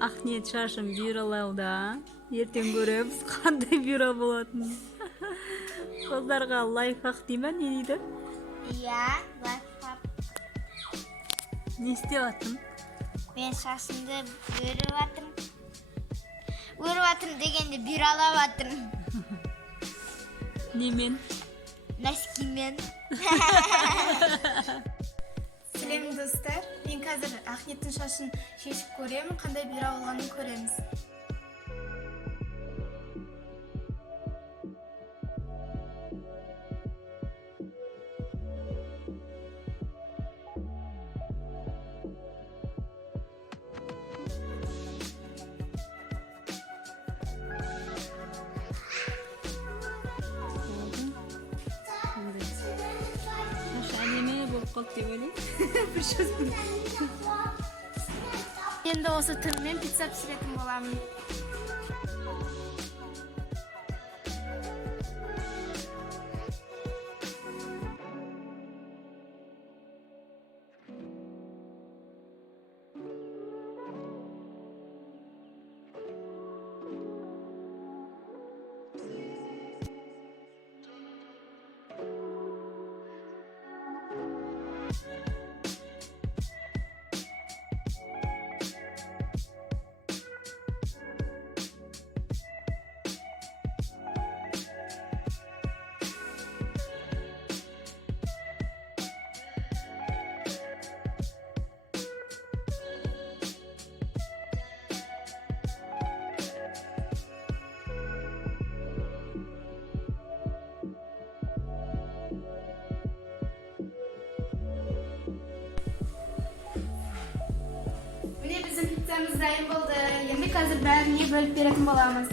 Акниет шашым бұйралауда. Ертең көреміз қандай бұйра болатынын. Қыздарға лайфхак дей ма, не дейді? Иә, лайфхак. Не істеп аттың? Мен шашымды өріп аттым. Өріп аттым дегенде бұйралап аттым. Немен? Нәскимен. Сәлем достар, мен қазір Акниеттің шашын шешіп көремін, қандай бұйра болғанын көреміз. Енді осы түрмен пицца пісіретін боламын. Pizzamız dayım oldu. Yemek hazır, bәріне bölüp berетін bolamız.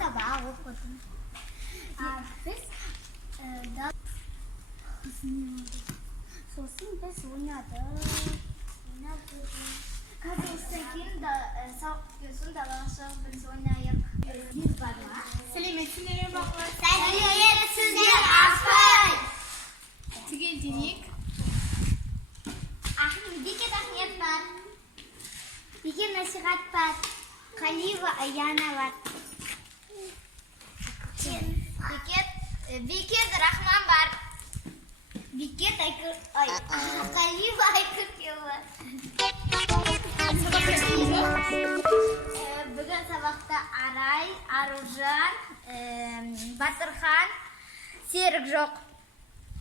Sabah okudum. Sosun biz oynadık. Kadınsakin da sağ gözün dalaşa biz oynayıp bir barma. Selametsin nereye baklar? Sen yere sizler asfay. Tügel denek. Ahmet bir kere Akniet var. Bir kere nasihat var. Kali ve Ayana var. Bir kere Rahman var. Bir kere Aykır. Kali ve Aykır var. Bugün sabahta Aray, Aruzan, Batırhan, Serik жоқ.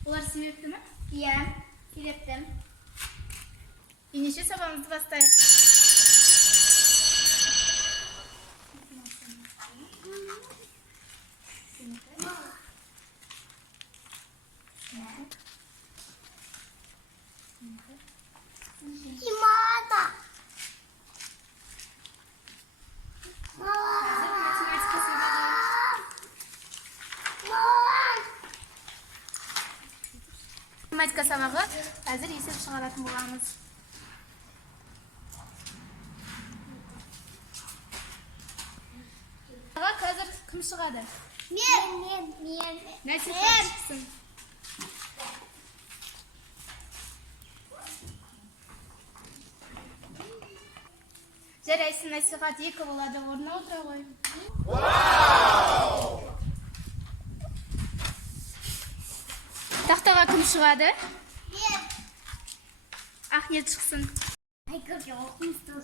Олар себепті ме? Иә, себептім. Ендеше сабағымызды бастайық. Имада. Математика сабағы қазір есеп шығаратын боламыз. Қазір кім шығады? Мен. Насихат шықсын. Жарайсын, насихат екі болады, орнына отыра ғой. Тақтаға кім шығады? Мен. Акниет шықсын. Aykırı okumuştu.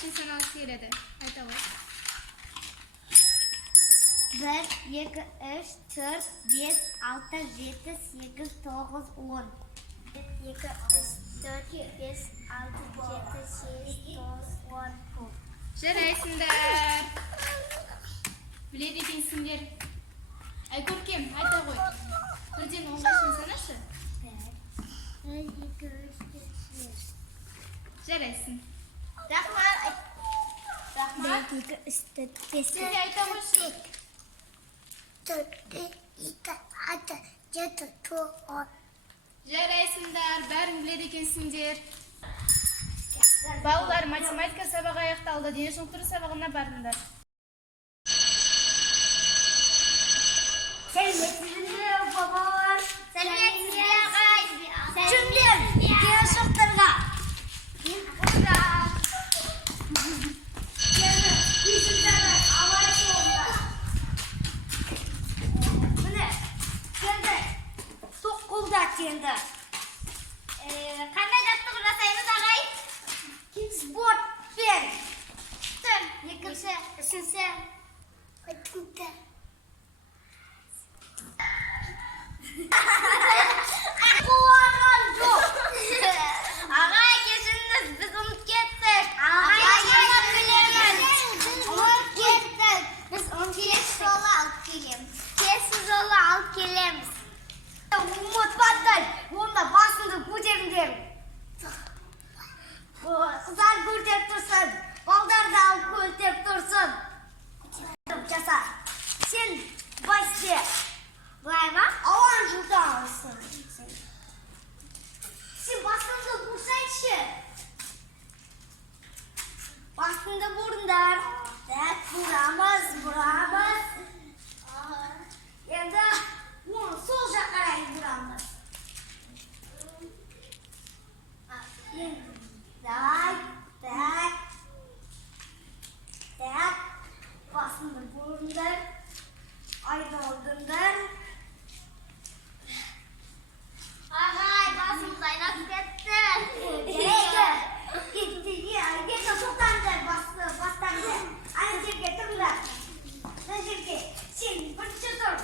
үшін саналғысы келеді? Айта ғой. 1, 2, 3, 4, 5, 6, 7, 8, 9, 10. 2, 3, 4, 5, 6, 7, 8, 9, 10. Жарайсыңдар. Біледі екенсіңдер. Ай көркем, айта ғой. 1-ден 10-ға шейін санашы. 1, 2, 3, 4, 5. Жарайсың. Рахмат. 1, 2, 3, 4, 5. Сізде айта қойшы. 4, 2, 6, 7, 9. Жарайсыңдар, бәрін біледі екенсіңдер. Балалар, математика сабағы аяқталды. Дене шынықтыру сабағына бардыңдар. Сәлеметсіздер, бабалар. Сәлеметсіздер, ағай. Жүндер, дене шынықтыруға. Енді қандай жаттығу жасаймыз ағай? Спортпен. Екінші, үшінші. Қуанған жоқ. Ағай кешіріңіз, біз ұмытып кеттік. Ағай біз келесі жолы алып келеміз. Келесі жолы алып келеміз. Ұмытпаңдар, онда басыңды көтеріңдер. Қыздар көтеріп тұрсын, балдар да алып көтеріп тұрсын. Жаса, сен былай істе. Былай ма? Ауан жылда алсын. Сен басыңды бұрсайшы. Басыңды бұрыңдар. Бұрамыз. Енді оны сол жаққа қарай бұрамыз. Так. Басыңды бұрыңдар. Айналдыңдар. Ағай, басымыз айнап кетті. Кетті, тоқтаңдар бастаңдар. Ана жерге тұрыңдар. Ана жерге. Сен бірінші тұр.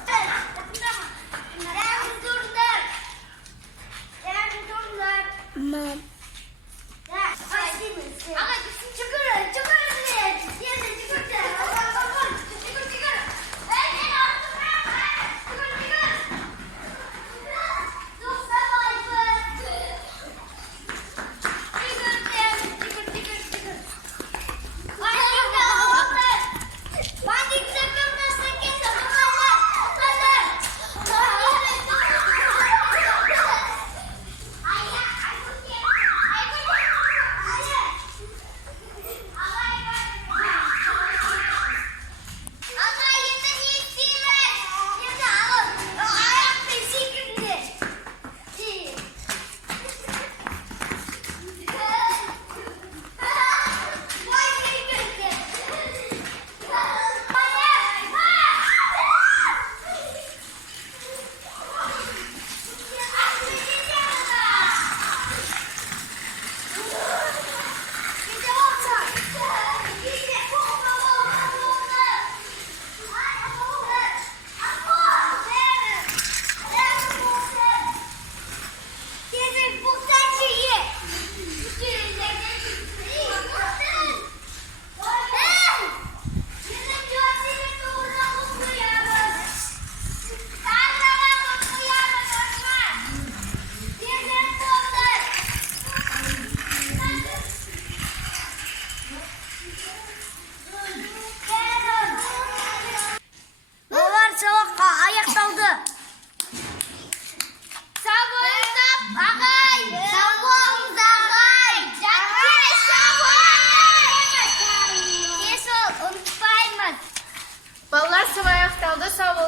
Бәрін тұрыңдар. Мам. Ағай,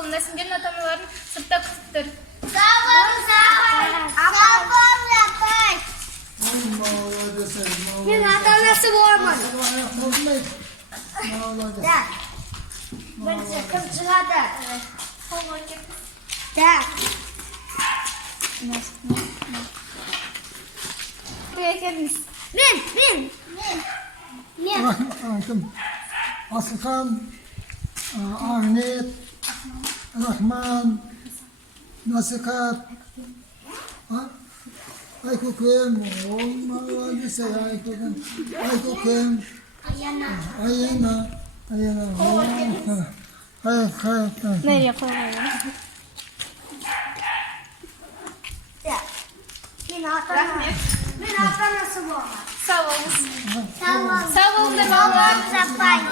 Нәскимен ата-аналарын сыртта күтіп тұр. Сау бол, апай. Мен ата-анасы боламын. Да. Бірінші кім шығады? Да. Мен. Асылхан, Акниет, Рахман, Насихат, Айкөкем, молодец, Айкөкем, Аяна, Nereye koyalım? Мен ата-анасы болған. Sağ olun. Сау Sağ olun. болыңдар.